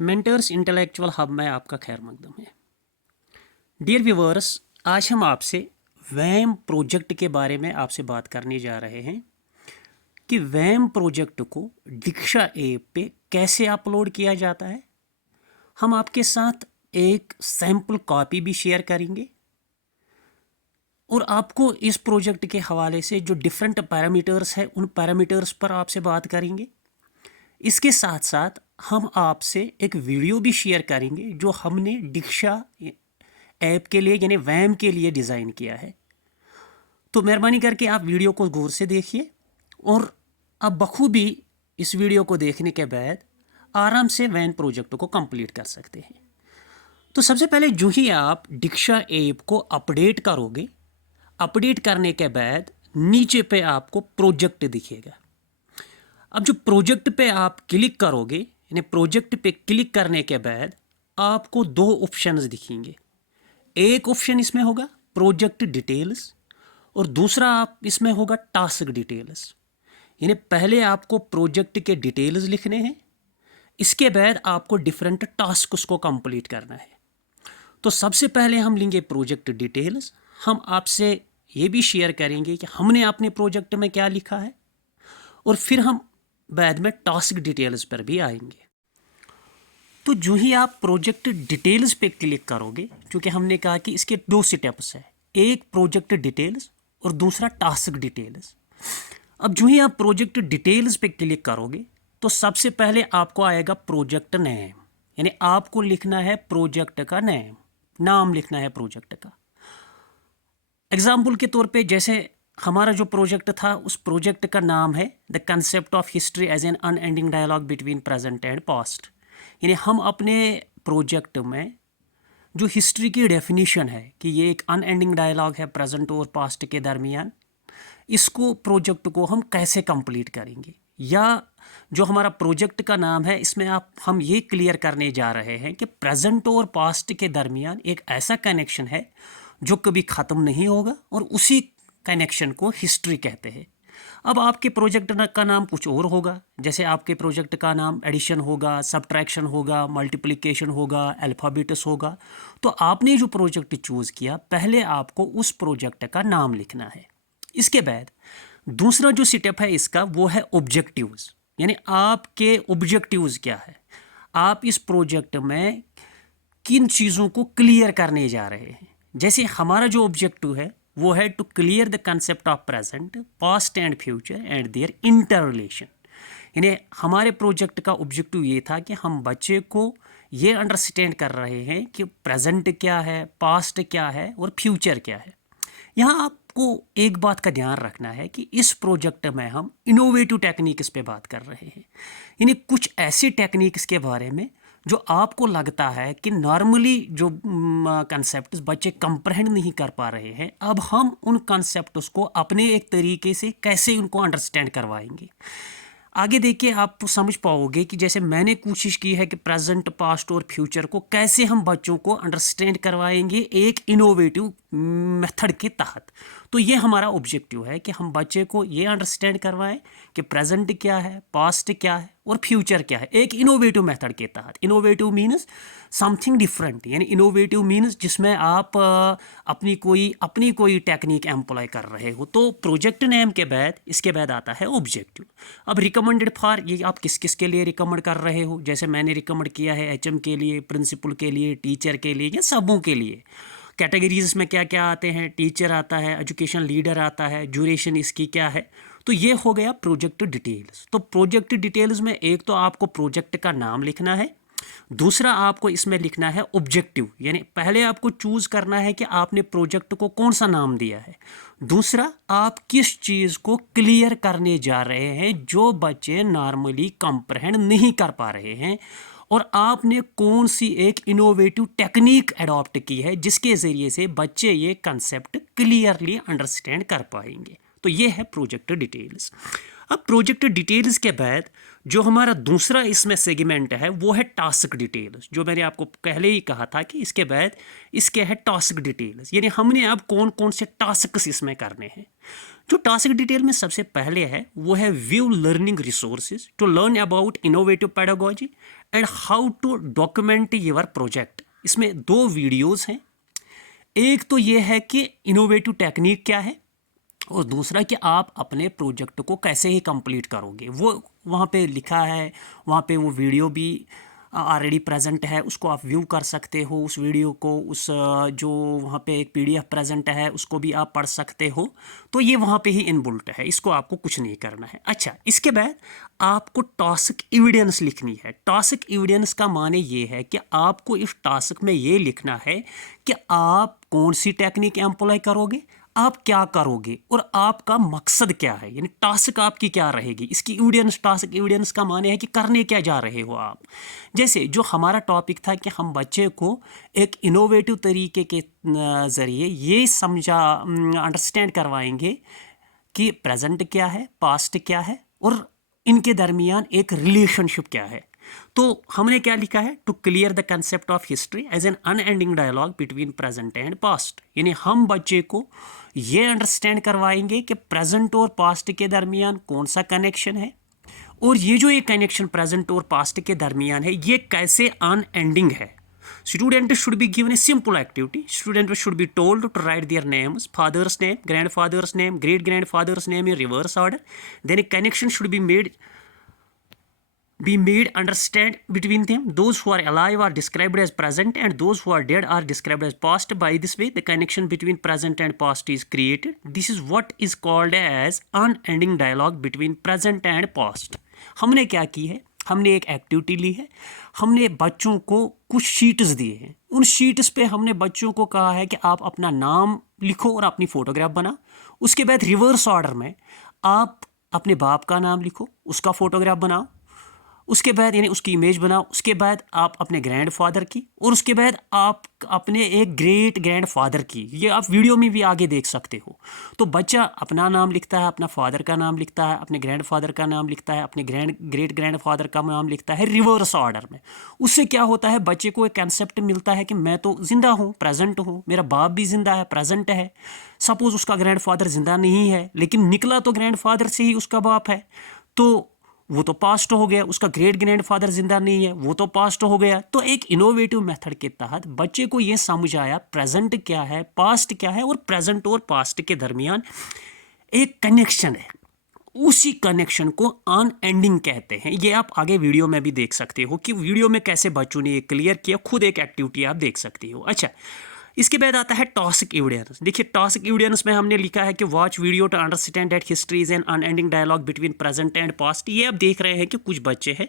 Mentors intellectual hub में आपका खैर मकदम है। डियर व्यूअर्स, आज हम आपसे वैम प्रोजेक्ट के बारे में आपसे बात करने जा रहे हैं कि वैम प्रोजेक्ट को दीक्षा ऐप पे कैसे अपलोड किया जाता है। हम आपके साथ एक सैम्पल कॉपी भी शेयर करेंगे और आपको इस प्रोजेक्ट के हवाले से जो डिफरेंट पैरामीटर्स हैं उन पैरामीटर्स पर आपसे बात करेंगे। इसके साथ साथ हम आपसे एक वीडियो भी शेयर करेंगे जो हमने दीक्षा ऐप के लिए यानी वैम के लिए डिज़ाइन किया है। तो मेहरबानी करके आप वीडियो को गौर से देखिए और आप बखूबी इस वीडियो को देखने के बाद आराम से वैम प्रोजेक्ट को कंप्लीट कर सकते हैं। तो सबसे पहले जो ही आप दीक्षा ऐप को अपडेट करोगे, अपडेट करने के बाद नीचे पे आपको प्रोजेक्ट दिखेगा। अब जो प्रोजेक्ट पे आप क्लिक करोगे, यानी प्रोजेक्ट पे क्लिक करने के बाद आपको दो ऑप्शंस दिखेंगे। एक ऑप्शन इसमें होगा प्रोजेक्ट डिटेल्स और दूसरा आप इसमें होगा टास्क डिटेल्स। यानी पहले आपको प्रोजेक्ट के डिटेल्स लिखने हैं, इसके बाद आपको डिफरेंट टास्क को कंप्लीट करना है। तो सबसे पहले हम लेंगे प्रोजेक्ट डिटेल्स। हम आपसे ये भी शेयर करेंगे कि हमने अपने प्रोजेक्ट में क्या लिखा है और फिर हम बाद में टास्क डिटेल्स पर भी आएंगे। तो जो ही आप प्रोजेक्ट डिटेल्स पे क्लिक करोगे, क्योंकि हमने कहा कि इसके दो स्टेप्स हैं, एक प्रोजेक्ट डिटेल्स और दूसरा टास्क डिटेल्स। अब जो ही आप प्रोजेक्ट डिटेल्स पे क्लिक करोगे तो सबसे पहले आपको आएगा प्रोजेक्ट नेम, यानी आपको लिखना है प्रोजेक्ट का नेम, नाम लिखना है प्रोजेक्ट का। एग्जाम्पल के तौर पे जैसे हमारा जो प्रोजेक्ट था उस प्रोजेक्ट का नाम है the concept of history as an unending dialogue between present and past. यानी हम अपने प्रोजेक्ट में जो हिस्ट्री की डेफिनेशन है कि ये एक अनएंडिंग डायलॉग है प्रेजेंट और पास्ट के दरमियान, इसको प्रोजेक्ट को हम कैसे कंप्लीट करेंगे, या जो हमारा प्रोजेक्ट का नाम है इसमें हम ये क्लियर करने जा रहे हैं कि प्रेजेंट और पास्ट के दरमियान एक ऐसा कनेक्शन है जो कभी ख़त्म नहीं होगा और उसी कनेक्शन को हिस्ट्री कहते हैं। अब आपके प्रोजेक्ट का नाम कुछ और होगा, जैसे आपके प्रोजेक्ट का नाम एडिशन होगा, सब्ट्रैक्शन होगा, मल्टीप्लिकेशन होगा, अल्फ़ाबेट्स होगा। तो आपने जो प्रोजेक्ट चूज़ किया, पहले आपको उस प्रोजेक्ट का नाम लिखना है। इसके बाद दूसरा जो स्टेप है इसका वो है ऑब्जेक्टिव्स, यानी आपके ऑब्जेक्टिव्स क्या है, आप इस प्रोजेक्ट में किन चीज़ों को क्लियर करने जा रहे हैं। जैसे हमारा जो ऑब्जेक्टिव है वो है to clear the concept of present, past and future and their inter relation. यानी हमारे प्रोजेक्ट का ऑब्जेक्टिव ये था कि हम बच्चे को ये अंडरस्टैंड कर रहे हैं कि प्रेजेंट क्या है, पास्ट क्या है और फ्यूचर क्या है। यहाँ आपको एक बात का ध्यान रखना है कि इस प्रोजेक्ट में हम इनोवेटिव टेक्निक्स पे बात कर रहे हैं, यानी कुछ ऐसी टेक्निक्स के बारे में जो आपको लगता है कि नॉर्मली जो कंसेप्ट बच्चे कंप्रहेंड नहीं कर पा रहे हैं, अब हम उन कंसेप्ट्स को अपने एक तरीके से कैसे उनको अंडरस्टैंड करवाएंगे। आगे देखिए आप समझ पाओगे कि जैसे मैंने कोशिश की है कि प्रेजेंट, पास्ट और फ्यूचर को कैसे हम बच्चों को अंडरस्टैंड करवाएंगे एक इनोवेटिव मेथड के तहत। तो ये हमारा ऑब्जेक्टिव है कि हम बच्चे को ये अंडरस्टैंड करवाएं कि प्रेजेंट क्या है, पास्ट क्या है और फ्यूचर क्या है एक इनोवेटिव मेथड के तहत। इनोवेटिव मीन्स समथिंग डिफरेंट, यानी इनोवेटिव मीन्स जिसमें आप अपनी कोई टेक्निक एम्प्लॉय कर रहे हो। तो प्रोजेक्ट नेम के बाद इसके बाद आता है ऑब्जेक्टिव। अब रिकमेंडेड फॉर, ये आप किस किस के लिए रिकमेंड कर रहे हो, जैसे मैंने रिकमेंड किया है एचएम के लिए, प्रिंसिपल के लिए, टीचर के लिए, या सबों के लिए। कैटेगरीज में क्या क्या आते हैं, टीचर आता है, एजुकेशन लीडर आता है, ड्यूरेशन इसकी क्या है। तो ये हो गया प्रोजेक्ट डिटेल्स। तो प्रोजेक्ट डिटेल्स में एक तो आपको प्रोजेक्ट का नाम लिखना है, दूसरा आपको इसमें लिखना है ऑब्जेक्टिव, यानी पहले आपको चूज करना है कि आपने प्रोजेक्ट को कौन सा नाम दिया है, दूसरा आप किस चीज़ को क्लियर करने जा रहे हैं जो बच्चे नॉर्मली कंप्रहेंड नहीं कर पा रहे हैं, और आपने कौन सी एक इनोवेटिव टेक्निक अडॉप्ट की है जिसके ज़रिए से बच्चे ये कंसेप्ट क्लियरली अंडरस्टैंड कर पाएंगे। तो ये है प्रोजेक्ट डिटेल्स। अब प्रोजेक्ट डिटेल्स के बाद जो हमारा दूसरा इसमें सेगमेंट है वो है टास्क डिटेल्स, जो मैंने आपको पहले ही कहा था कि इसके बाद इसके है टास्क डिटेल्स, यानी हमने अब कौन कौन से टास्क इसमें करने हैं। जो टास्क डिटेल में सबसे पहले है वो है view learning resources to learn about innovative pedagogy and how to document your project. इसमें 2 वीडियोस हैं। एक तो ये है कि इनोवेटिव टेक्निक क्या है, और दूसरा कि आप अपने प्रोजेक्ट को कैसे ही कंप्लीट करोगे, वो वहाँ पे लिखा है। वहाँ पे वो वीडियो भी ऑलरेडी प्रेजेंट है, उसको आप व्यू कर सकते हो। उस वीडियो को, उस जो वहाँ पे एक PDF प्रेजेंट है, उसको भी आप पढ़ सकते हो। तो ये वहाँ पे ही इनबिल्ट है, इसको आपको कुछ नहीं करना है। अच्छा, इसके बाद आपको टास्क एविडेंस लिखनी है। टास्क एविडेंस का माने ये है कि आपको इस टास्क में ये लिखना है कि आप कौन सी टेक्निक एम्प्लॉय करोगे, आप क्या करोगे, और आपका मकसद क्या है, यानी टास्क आपकी क्या रहेगी। इसकी एविडेंस, टास्क एविडेंस का माने है कि करने क्या जा रहे हो आप। जैसे जो हमारा टॉपिक था कि हम बच्चे को एक इनोवेटिव तरीके के ज़रिए ये अंडरस्टैंड करवाएंगे कि प्रेजेंट क्या है, पास्ट क्या है, और इनके दरमियान एक रिलेशनशिप क्या है। तो हमने क्या लिखा है, to clear the concept of history as an unending dialogue between present and past. यानी हम बच्चे को ये अंडरस्टैंड करवाएंगे कि प्रेजेंट और पास्ट के दरमियान कौन सा कनेक्शन है, और ये जो एक कनेक्शन प्रेजेंट और पास्ट के दरमियान है, ये कैसे अनएंडिंग है। Student should be given a simple activity. Student should be told to write their names, father's name, grandfather's name, great grandfather's name in reverse order. Then a connection should be made understand between them. Those who are alive are described as present, and those who are dead are described as past. By this way, the connection between present and past is created. This is what is called as unending dialogue between present and past. हमने क्या की है, हमने एक activity ली है। हमने बच्चों को कुछ शीट्स दिए हैं। उन शीट्स पे हमने बच्चों को कहा है कि आप अपना नाम लिखो और अपनी फ़ोटोग्राफ बनाओ। उसके बाद रिवर्स ऑर्डर में आप अपने बाप का नाम लिखो, उसका फ़ोटोग्राफ बनाओ। उसके बाद यानी उसकी इमेज बनाओ। उसके बाद आप अपने ग्रैंडफादर की, और उसके बाद आप अपने एक ग्रेट ग्रैंडफादर की। ये आप वीडियो में भी आगे देख सकते हो। तो बच्चा अपना नाम लिखता है, अपना फादर का नाम लिखता है, अपने ग्रैंडफादर का नाम लिखता है, अपने ग्रेट ग्रैंडफादर का नाम लिखता है रिवर्स ऑर्डर में। उससे क्या होता है, बच्चे को एक कंसेप्ट मिलता है कि मैं तो जिंदा हूँ, प्रेजेंट हूँ, मेरा बाप भी जिंदा है, प्रेजेंट है। सपोज उसका ग्रैंडफादर जिंदा नहीं है, लेकिन निकला तो ग्रैंडफादर से ही उसका बाप है, तो वो तो पास्ट हो गया। उसका ग्रेट ग्रैंडफादर जिंदा नहीं है, वो तो पास्ट हो गया। तो एक इनोवेटिव मेथड के तहत बच्चे को ये समझ आया प्रेजेंट क्या है, पास्ट क्या है, और प्रेजेंट और पास्ट के दरमियान एक कनेक्शन है। उसी कनेक्शन को अनएंडिंग कहते हैं। ये आप आगे वीडियो में भी देख सकते हो कि वीडियो में कैसे बच्चों ने ये क्लियर किया। खुद एक एक्टिविटी आप देख सकते हो। अच्छा, इसके बाद आता है टास्क एविडेंस। देखिए, टास्क एविडेंस में हमने लिखा है कि watch video to understand that history is an unending dialogue between present and past. ये आप देख रहे हैं कि कुछ बच्चे हैं,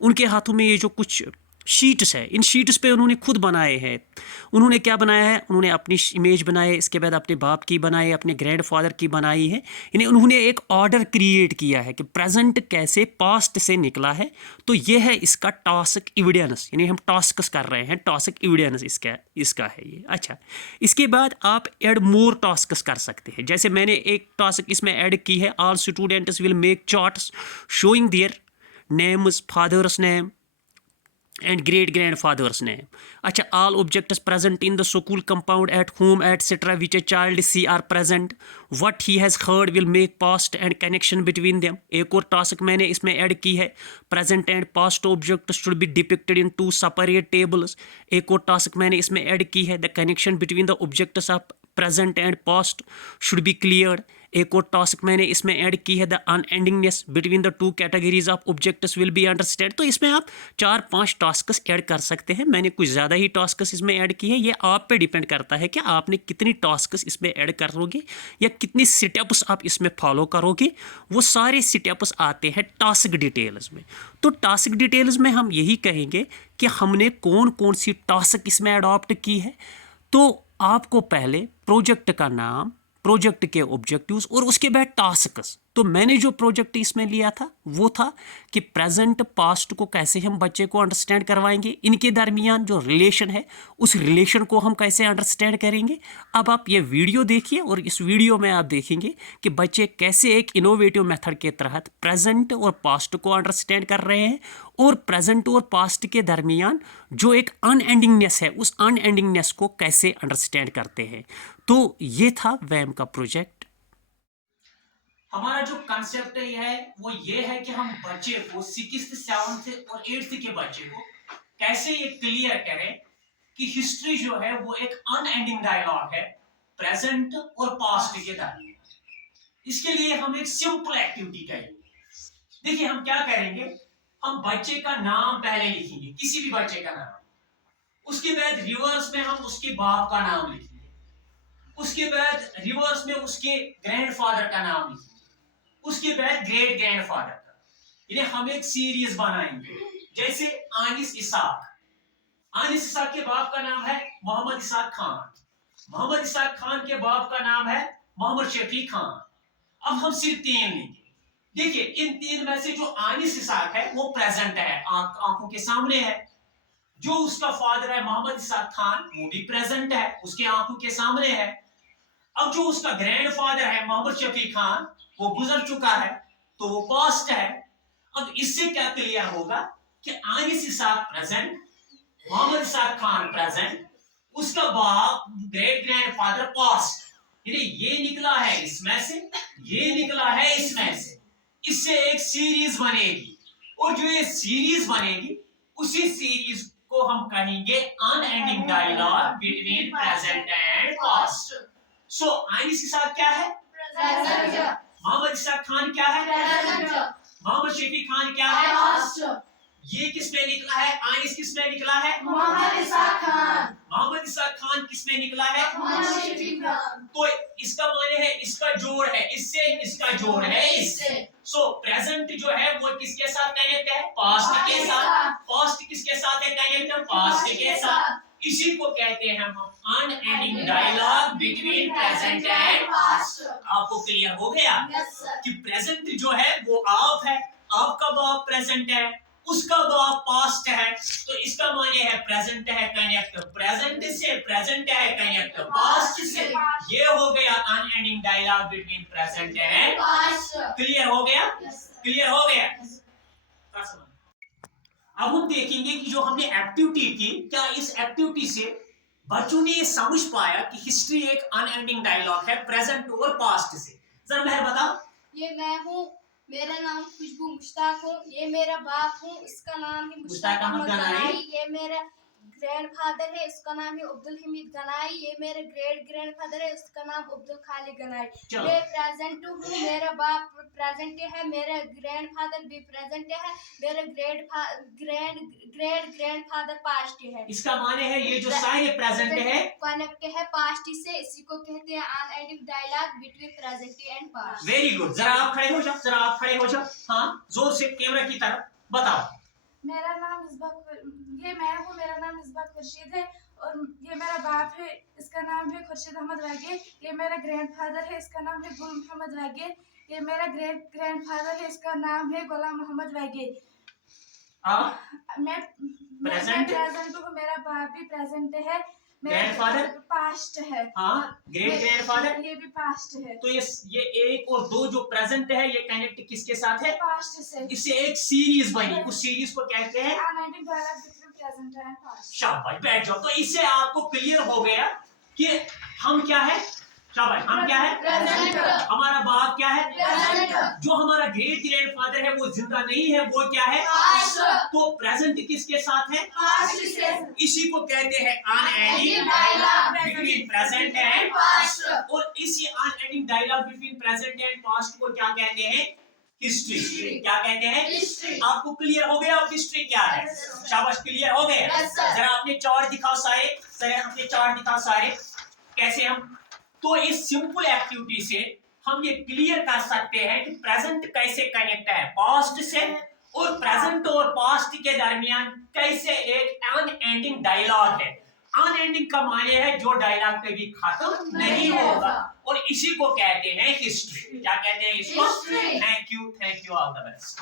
उनके हाथों में ये जो कुछ शीट्स है, इन शीट्स पे उन्होंने खुद बनाए हैं। उन्होंने क्या बनाया है, उन्होंने अपनी इमेज बनाए, इसके बाद अपने बाप की बनाई, अपने ग्रैंडफादर की बनाई है। यानी उन्होंने एक ऑर्डर क्रिएट किया है कि प्रेजेंट कैसे पास्ट से निकला है। तो ये है इसका टास्क एविडेंस, यानी हम टास्क कर रहे हैं, टास्क एविडेंस इसका है ये। अच्छा, इसके बाद आप ऐड मोर टास्क कर सकते हैं। जैसे मैंने एक टास्क इसमें ऐड की है, all students will make charts showing their names, father's name and great grandfather's name. अच्छा, all objects present in the school compound at home etc which a child see are present. What he has heard will make past and connection between them. एक और task मैंने इसमें add की है, present and past objects should be depicted in 2 separate tables. एक और task मैंने इसमें ऐड की है, the connection between the objects of present and past should be cleared. एक और टास्क मैंने इसमें ऐड की है, the unendingness between the 2 categories of objects will be understand. तो इसमें आप 4-5 टास्क्स ऐड कर सकते हैं। मैंने कुछ ज़्यादा ही टास्क्स इसमें ऐड की है। ये आप पे डिपेंड करता है कि आपने कितनी टास्क्स इसमें ऐड करोगे या कितनी स्टेप्स आप इसमें फॉलो करोगे। वो सारे स्टेप्स आते हैं टास्क डिटेल्स में। तो टास्क डिटेल्स में हम यही कहेंगे कि हमने कौन कौन सी टास्क इसमें अडॉप्ट की है। तो आपको पहले प्रोजेक्ट का नाम, प्रोजेक्ट के ऑब्जेक्टिव्स, और उसके बाद टास्क्स। तो मैंने जो प्रोजेक्ट इसमें लिया था वो था कि प्रेजेंट पास्ट को कैसे हम बच्चे को अंडरस्टैंड करवाएंगे, इनके दरमियान जो रिलेशन है उस रिलेशन को हम कैसे अंडरस्टैंड करेंगे। अब आप ये वीडियो देखिए, और इस वीडियो में आप देखेंगे कि बच्चे कैसे एक इनोवेटिव मेथड के तहत प्रेजेंट और पास्ट को अंडरस्टैंड कर रहे हैं, और प्रेजेंट और पास्ट के दरमियान जो एक अनएंडिंगनेस है उस अनएंडिंगनेस को कैसे अंडरस्टैंड करते हैं। तो ये था वैम का प्रोजेक्ट। हमारा जो कंसेप्ट है वो ये है कि हम बच्चे को 6th 7th और 8th के बच्चे को कैसे ये क्लियर करें कि हिस्ट्री जो है वो एक अनएंडिंग डायलॉग है प्रेजेंट और पास्ट के दरमियान। इसके लिए हम एक सिंपल एक्टिविटी करेंगे। देखिए हम क्या करेंगे, हम बच्चे का नाम पहले लिखेंगे, किसी भी बच्चे का नाम, उसके बाद रिवर्स में हम उसके बाप का नाम लिखेंगे, उसके बाद रिवर्स में उसके ग्रैंडफादर का नाम लिखेंगे, उसके बाद ग्रेट ग्रैंडफादर का। यानी हम एक सीरीज बनाएंगे। जैसे आनिस इसाक, आनिस इसाक के बाप का नाम है मोहम्मद इसाक खान, मोहम्मद इसाक खान के बाप का नाम है मोहम्मद शफीक खान। अब हम सिर्फ 3 लेंगे। देखिए इन 3 में से जो आनिस इसाक है वो प्रेजेंट है, आंखों के सामने है। जो उसका फादर है मोहम्मद इसाक खान वो भी प्रेजेंट है, उसके आंखों के सामने है। अब जो उसका ग्रैंडफादर है मोहम्मद शफीक खान वो गुजर चुका है, तो वो पास्ट है। अब इससे क्या क्लियर होगा कि आनिस इसाक प्रेजेंट, मोहम्मद इसाक खान प्रेजेंट, उसका बाप ग्रेट ग्रैंडफादर पास्ट। ये निकला है इसमें से, ये निकला है इसमें से। इससे एक सीरीज बनेगी और जो ये सीरीज बनेगी उसी सीरीज को हम कहेंगे unending dialogue between present and past. So Anis Ishaq क्या है? प्रेजेंट। मोहम्मद इसाक खान क्या है? प्रेजेंट। मोहम्मद शफीक खान क्या है? पास्ट। ये किसमें निकला है? आनिस किसमें निकला है? मोहम्मद इसाक खान। मोहम्मद इसाक खान किसमें निकला है? मोहम्मद शफीक खान। तो इसका माने है इसका जोड़ है इससे, इसका जोड़ है इससे। सो प्रेजेंट जो है वो किसके साथ कनेक्ट है? पास्ट के साथ। पास्ट किसके साथ है कनेक्ट? पास्ट के साथ। इसी को कहते हैं हम unending dialogue between present and past. आपको क्लियर हो गया? yes, कि प्रेजेंट जो है वो आप है, आपका बाप प्रेजेंट है, उसका बाप पास्ट है, तो इसका माने है प्रेजेंट है कनेक्ट प्रेजेंट से, प्रेजेंट है कनेक्ट पास्ट से। ये हो गया unending dialogue between present and past. Clear हो गया? क्लियर हो गया? अब हम देखेंगे कि जो हमने एक्टिविटी की, क्या इस एक्टिविटी से बच्चों ने ये समझ पाया कि हिस्ट्री एक अनएंडिंग डायलॉग है प्रेजेंट और पास्ट से? जरा मैं बताओ। ये मैं हूँ, मेरा नाम खुशबू मुश्ताक हूँ, ये मेरा बाप हूँ, इसका नाम है मुश्ताक अहमद गनाई। ये मेरा ग्रैंडफादर है, इसका नाम है अब्दुल हमीद गनाई। ये मेरे ग्रेट ग्रैंडफादर है, इसका नाम अब्दुल खालिक गनाई। मैं प्रेजेंट हूँ, मेरा बाप प्रेजेंट है, मेरा ग्रैंडफादर भी प्रेजेंट है, मेरा ग्रेट ग्रैंडफादर पास्ट है। इसका माने है ये जो सारे प्रेजेंट है कनेक्ट है पास्ट से। इसी को कहते हैं unending dialogue between present and past. Very good. जरा आप खड़े हो जाओ, जरा आप खड़े हो जाओ। हाँ जोर से कैमरा की तरफ बताओ। मेरा नाम ये मैं हूँ, मेरा नाम मिसबा खुर्शीद है और ये मेरा बाप है, इसका नाम है खुर्शीद अहमद वागे। ये मेरा ग्रैंडफादर है, इसका नाम है गुल मोहम्मद वागे। ये मेरा ग्रेट ग्रैंडफादर है, इसका नाम है गुलाम मोहम्मद वागे। मैं प्रेजेंट हूँ, मेरा बाप भी प्रेजेंट है, ग्रैंडफादर पास्ट है। हाँ ग्रेट ग्रैंडफादर ये भी पास्ट है। तो ये 1 और 2 जो प्रेजेंट है ये कनेक्ट किसके साथ है? पास्ट से। इससे एक सीरीज बनी, उस सीरीज को कहते हैं unending dialogue between present and past. शाबाश, बैठ जाओ। तो इससे आपको क्लियर हो गया कि हम क्या है? शाबाश, हम क्या है? प्रेजेंट। हमारा बाप क्या है? प्रेजेंट। जो हमारा ग्रेट ग्रैंडफादर है वो जिंदा नहीं है, वो क्या है? पास्ट। तो प्रेजेंट किसके साथ है? पास्ट से। इसी को कहते हैं unending dialogue between present and past. और इसी unending dialogue between present and past को क्या कहते हैं? हिस्ट्री। क्या कहते हैं? हिस्ट्री। आपको क्लियर हो गया अब हिस्ट्री क्या है? शाबाश, क्लियर हो गया। Yes, sir. जरा अपने चार्ट दिखाओ सारे, जरा अपने चार्ट दिखाओ सारे। कैसे हम तो इस सिंपल एक्टिविटी से हम ये क्लियर कर सकते हैं कि प्रेजेंट कैसे कनेक्ट है पास्ट से और प्रेजेंट और पास्ट के दरमियान कैसे एक अनएंडिंग डायलॉग है। अनएंडिंग का माने है जो डायलॉग कभी खत्म नहीं होगा और इसी को कहते हैं हिस्ट्री। क्या कहते हैं इसको? History. Thank you all the best.